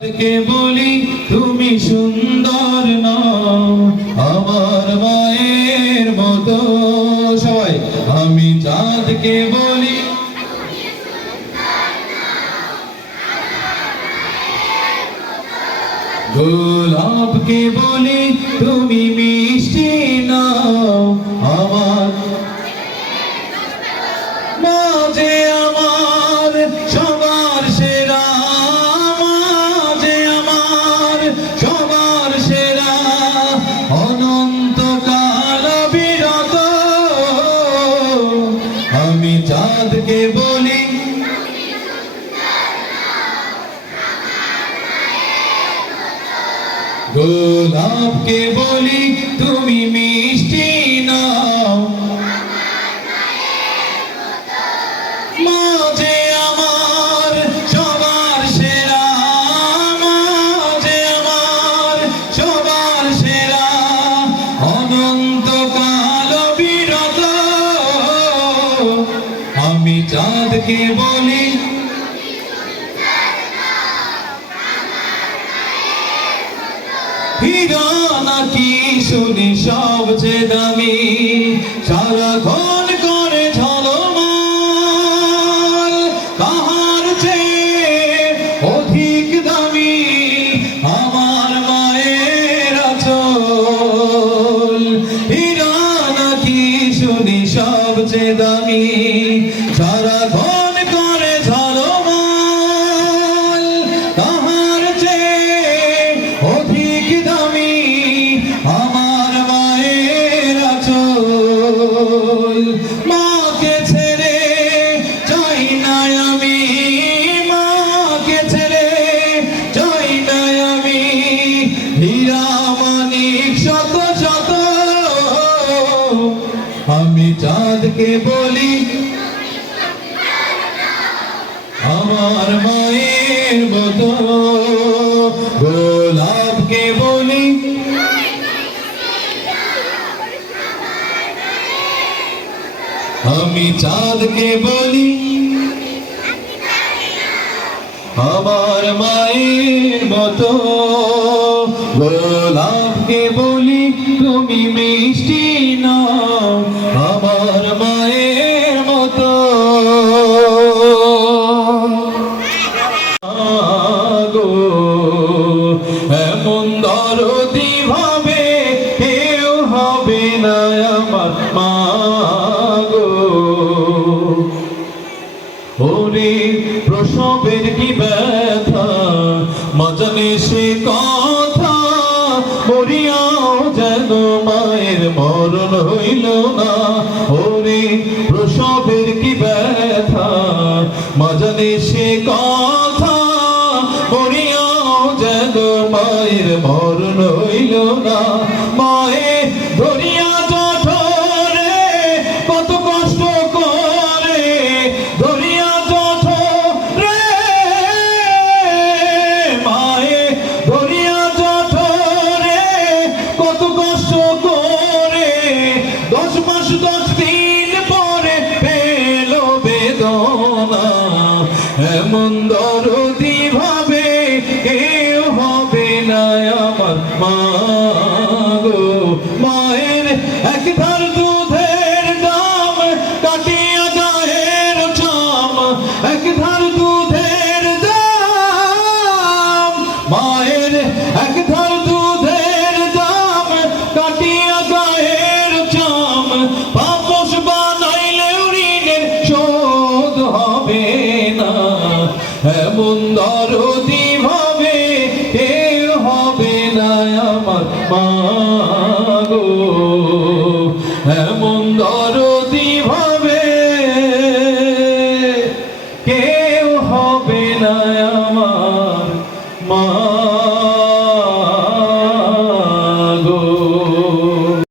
কে বলি, তুমি সুন্দর নও, আমার মায়ের মতো। সবাই, আমি চাঁদকে বলি, গোলাপকে বলি, তুমি মিষ্টি গোলাপকে বলি তুমি মিষ্টি নাও। মাঝে আমার, সবার সেরা, মাঝে আমার, সবার সেরা অনন্ত কাল বিরত। আমি চাঁদকে বলি হীরা নাকি শুনি সবচেয়ে দামি? সারাক্ষণ করে ঝলমাল চেয়ে অধিক দামি আমার মায়ের আচল। হীরা নাকি শুনি সবচেয়ে দামি? মাকে ছেড়ে চাই না আমি। মাকে ছেড়ে না আমি। হীরা মানিক শত। আমি চাঁদকে বলি, আমার মায়ের মতো। গোলাপকে বলি আমি চাঁদকে বলি আমার মায়ের মতো। গোলাপকে বলি তুমি মিষ্টি না আমার প্রসবের কি ব্যথা? মজনে সে কথা মরিয়াও যেন মায়ের মরণ হইল না। ওরে প্রসবের কি ব্যথা? মজনে সে কথা মরিয়াও যেন মায়ের মরণ হইল না। মায়ের আমার মা গো মায়ের এক ধার দুধের দাম, কাটিয়া গায়ের চাম এক ধার দুধের দাম, মায়ের এক ধার দুধের দাম, কাটিয়া গায়ের চাম পাপস বানাইলে ঋণের শোধ হবে না। এমন দরদি হবে না আমার মা।